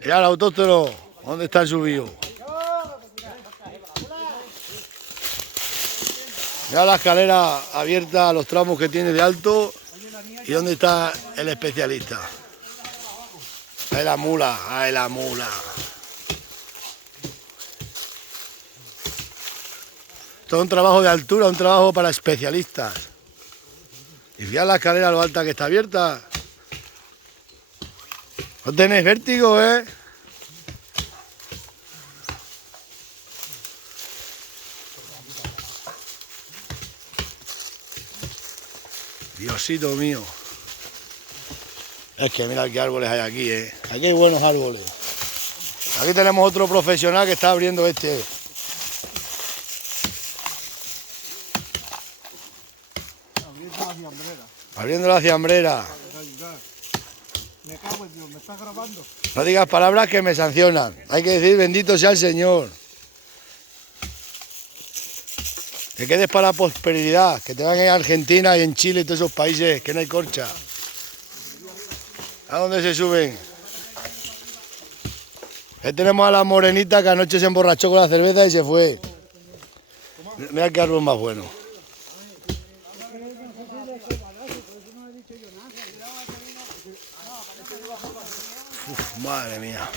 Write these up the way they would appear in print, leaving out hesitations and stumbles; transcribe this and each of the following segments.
Mira el autóctono, ¿dónde está subido? Mira la escalera abierta a los tramos que tiene de alto. ¿Y dónde está el especialista? Ahí la mula, ahí la mula. Esto es un trabajo de altura, un trabajo para especialistas. Y fíjate la escalera lo alta que está abierta. ¿No tenéis vértigo, eh? Diosito mío. Es que mira qué árboles hay aquí, eh. Aquí hay buenos árboles. Aquí tenemos otro profesional que está abriendo este. Abriendo la ciambrera. Me cago en Dios, ¿me estás grabando? No digas palabras que me sancionan. Hay que decir bendito sea el Señor. Que quedes para la prosperidad. Que te van en Argentina y en Chile y todos esos países que no hay corcha. ¿A dónde se suben? Ahí tenemos a la morenita que anoche se emborrachó con la cerveza y se fue. Mira qué árbol más bueno. Uf, madre mía.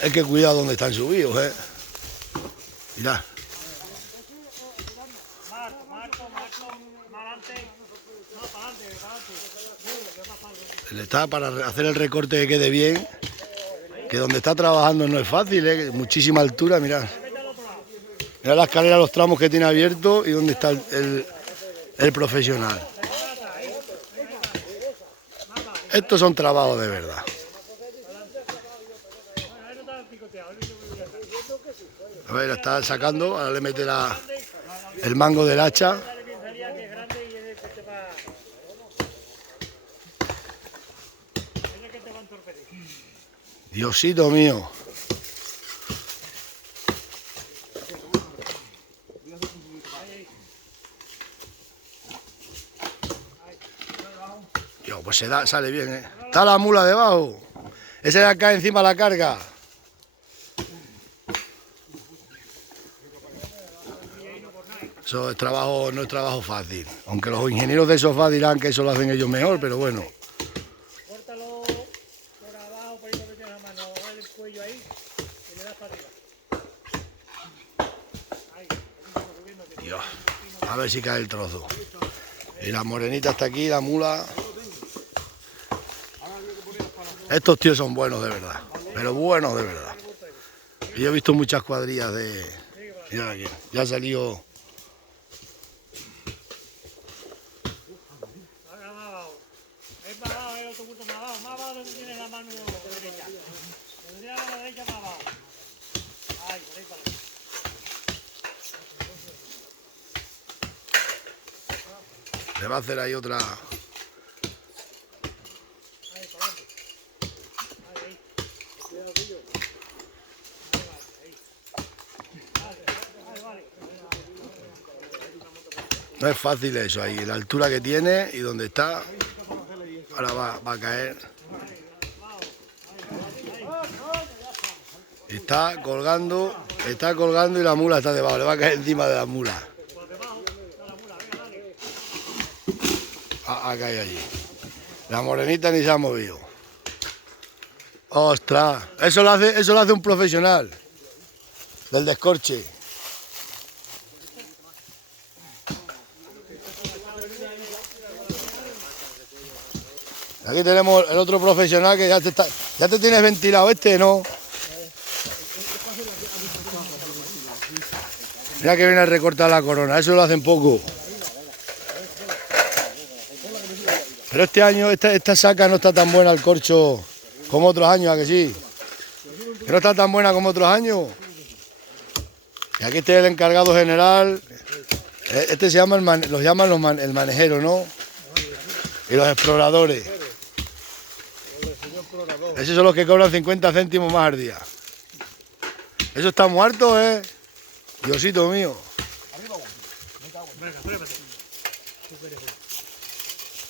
Es que cuidado donde están subidos, eh. Mirad. Le está para hacer el recorte que quede bien. Que donde está trabajando no es fácil, eh. Muchísima altura, mirad. Mirad la escalera, los tramos que tiene abierto y donde está el profesional. Estos son trabajos de verdad. A ver, la está sacando, ahora le mete el mango del hacha. Diosito mío. Dios, pues sale bien, ¿eh? Está la mula debajo. Ese de acá encima la carga. Eso es trabajo, no es trabajo fácil. Aunque los ingenieros de sofá dirán que eso lo hacen ellos mejor, pero bueno. Córtalo por abajo, por ahí donde tienes la mano, abajo del cuello ahí, y le das para arriba. Ahí, Dios, a ver si cae el trozo. Y la morenita está aquí, la mula. Estos tíos son buenos de verdad, pero buenos de verdad. Y yo he visto muchas cuadrillas de... Mira aquí, ya ha salido... Ahora más abajo. Es más abajo, el otro punto más abajo donde tienes la mano derecha. Donde tienes la mano derecha más abajo. Ahí, por ahí para adelante. Le va a hacer ahí otra... Ahí, para adelante. Ahí. Cuidado, tío. No es fácil eso ahí, la altura que tiene y donde está. Ahora va a caer. Está colgando y la mula está debajo, le va a caer encima de la mula. Ha caído allí. La morenita ni se ha movido. ¡Ostras! Eso lo hace un profesional del descorche. Aquí tenemos el otro profesional que ya te tienes ventilado ¿no? Mira que viene a recortar la corona, eso lo hacen poco. Pero este año esta saca no está tan buena el corcho como otros años, ¿a que sí? Que no está tan buena como otros años. Y aquí está el encargado general. Este se llama los llaman el manejero, ¿no? Y los exploradores. Esos son los que cobran 50 céntimos más al día. Eso está muerto, ¿eh? Diosito mío.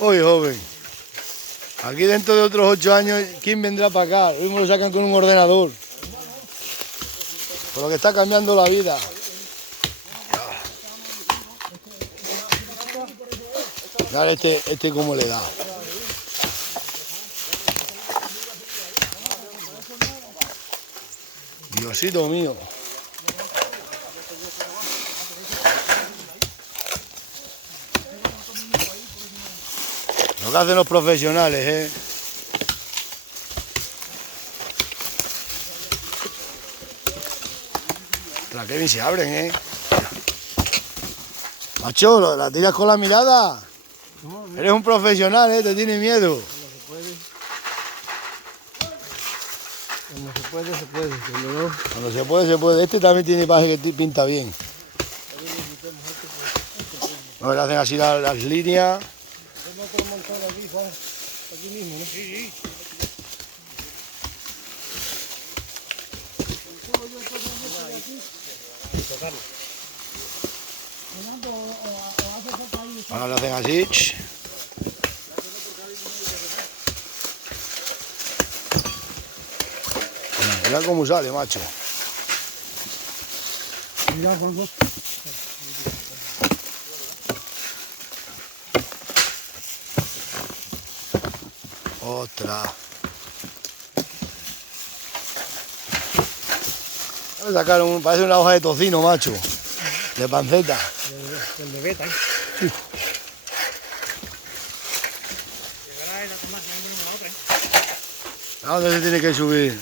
Oye, joven. Aquí dentro de otros 8 años, ¿quién vendrá para acá? Hoy me lo sacan con un ordenador. Por lo que está cambiando la vida. Dale este cómo le da. Diosito mío. Lo que hacen los profesionales, ¿eh? Ostras, qué bien se abren, ¿eh? Macho, ¿la tiras con la mirada? Eres un profesional, ¿eh? Te tiene miedo. Cuando se puede, se puede. Cuando no. Cuando se puede, se puede. Este también tiene paje que pinta bien. A ver, hacen así las líneas. Aquí mismo, ¿no? Sí. Ahora lo hacen así. Mira cómo sale, macho. Mira, Juanjo. Ostras. Voy a sacar parece una hoja de tocino, macho. De panceta. El de beta, ¿eh? Llegará a tomar, si no ponemos la otra, ¿eh? ¿A dónde se tiene que subir?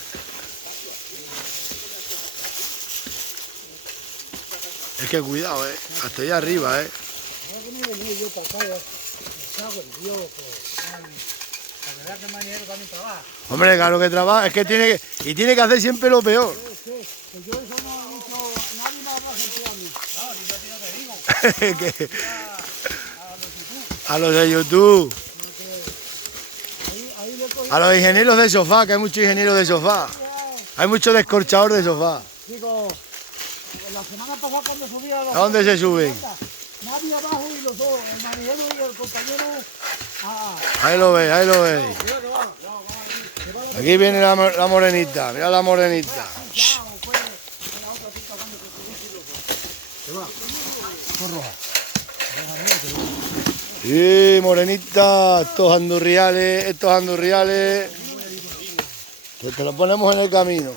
Es que cuidado, hasta allá arriba, Yo para acá, cago en Dios, la verdad que mañana también trabaja. Hombre, claro que trabaja, es que tiene que hacer siempre lo peor. Pues yo eso no he dicho, nadie me va a sentir a mí. No, ni yo a ti no te digo. Que- a los de YouTube, Ahí le cogí, a los ingenieros de sofá, que hay muchos ingenieros de sofá. Hay mucho descorchador de sofá. digo, la semana pasada cuando subía ¿A dónde se suben? nadie abajo y los dos, el manijero y el compañero. Ahí lo veis, ahí lo veis. Aquí viene la morenita, mira la morenita. Sí, morenita, estos andurriales. Pues te lo ponemos en el camino.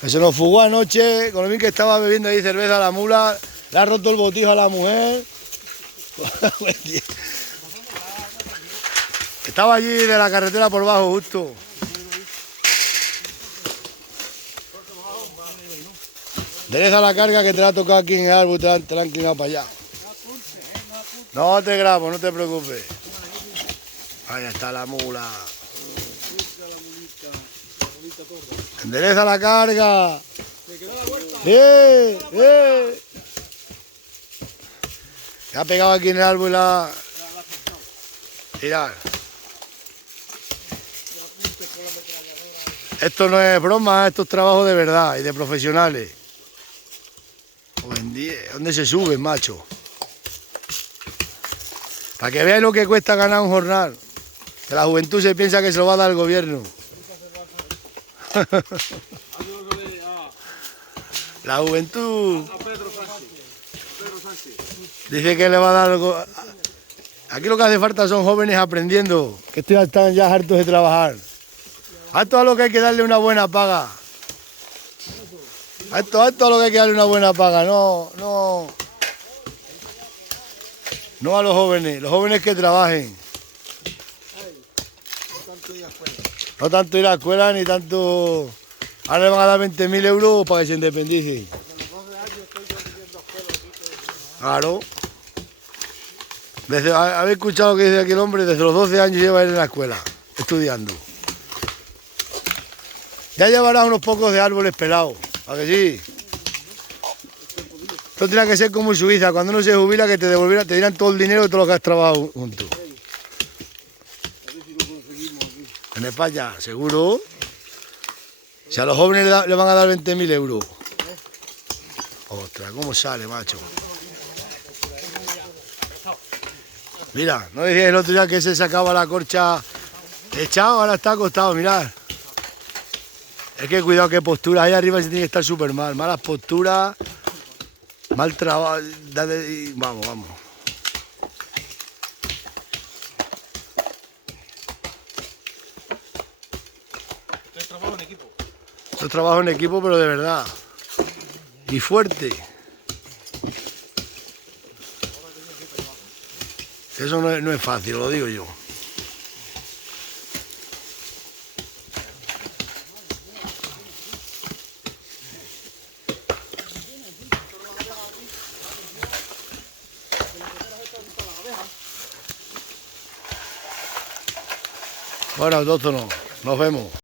Que se nos fugó anoche, con lo bien que estaba bebiendo ahí cerveza a la mula, le ha roto el botijo a la mujer. Estaba allí de la carretera por bajo justo. Dereza la carga que te la ha tocado aquí en el árbol, te la han inclinado para allá. No te grabo, no te preocupes. Ahí está la mula. Endereza la carga. Se ha pegado aquí en el árbol la... Mirad. Esto no es broma, esto es trabajo de verdad y de profesionales. ¿Dónde se suben, macho? Para que veáis lo que cuesta ganar un jornal. Que la juventud se piensa que se lo va a dar el gobierno. La juventud dice que le va a dar algo. Aquí lo que hace falta son jóvenes aprendiendo, que están ya hartos de trabajar. A esto a lo que hay que darle una buena paga. A esto a lo que hay que darle una buena paga, no a los jóvenes que trabajen. No tanto ir a la escuela ni tanto... Ahora le van a dar 20.000 euros para que se independice. Claro. ¿Habéis escuchado lo que dice aquí el hombre? Desde los 12 años lleva él en la escuela, estudiando. Ya llevarás unos pocos de árboles pelados, ¿a que sí? Esto tendrá que ser como en Suiza, cuando uno se jubila que te dieran todo el dinero de todo lo que has trabajado junto. En España, seguro. Si a los jóvenes le van a dar 20.000 euros. Ostras, ¿cómo sale, macho? Mira, no decías el otro día que se sacaba la corcha echado, ahora está acostado, mirad. Es que cuidado que postura, ahí arriba se tiene que estar súper mal. Malas posturas, mal trabajo. Vamos, vamos. Esto es trabajo en equipo. Esto es trabajo en equipo, pero de verdad. Y fuerte. Eso no es fácil, lo digo yo. Bueno, autóctono, nos vemos.